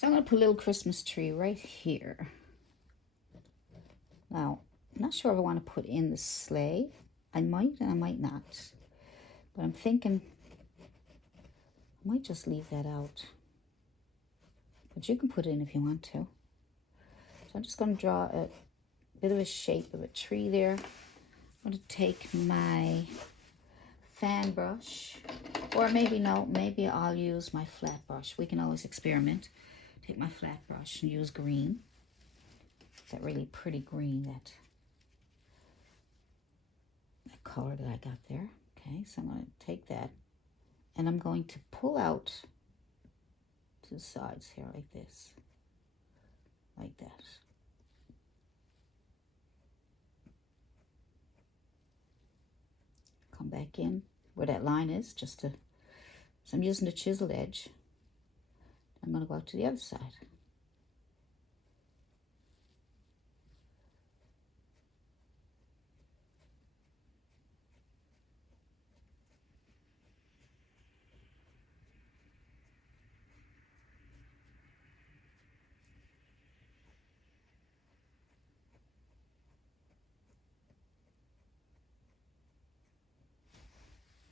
So I'm going to put a little Christmas tree right here. Now, I'm not sure if I want to put in the sleigh. I might and I might not. But I'm thinking I might just leave that out. But you can put it in if you want to. So I'm just going to draw a bit of a shape of a tree there. I'm going to take my fan brush, or maybe no, maybe I'll use my flat brush. We can always experiment. Take my flat brush and use green. That really pretty green, that color that I got there. Okay, so I'm going to take that and I'm going to pull out to the sides here like this, like that. Come back in where that line is, just to, so I'm using the chiseled edge. I'm going to go out to the other side.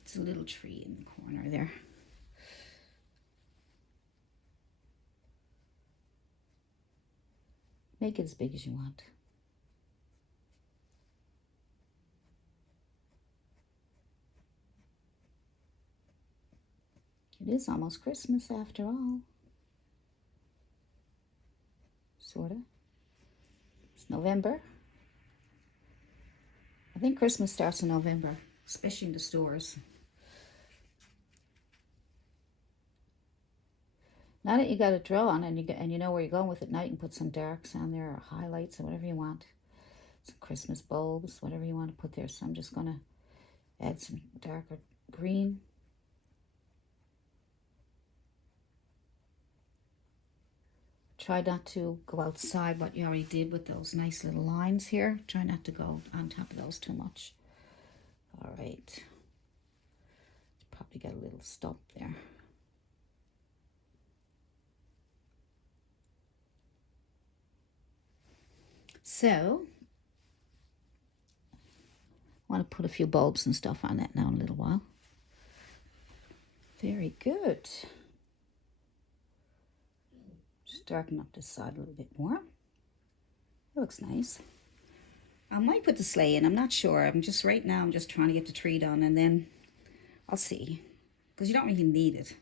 It's a little tree in the corner there. Make it as big as you want. It is almost Christmas after all. Sorta. It's November. I think Christmas starts in November, especially in the stores. Now that you got it drawn and you know where you're going with it, now you can put some darks on there or highlights or whatever you want. Some Christmas bulbs, whatever you want to put there. So I'm just going to add some darker green. Try not to go outside what you already did with those nice little lines here. Try not to go on top of those too much. All right. Probably got a little stump there. So, I want to put a few bulbs and stuff on that now in a little while. Very good. Just darken up this side a little bit more. It looks nice. I might put the sleigh in. I'm not sure. I'm just trying to get the tree done, and then I'll see. Because you don't really need it.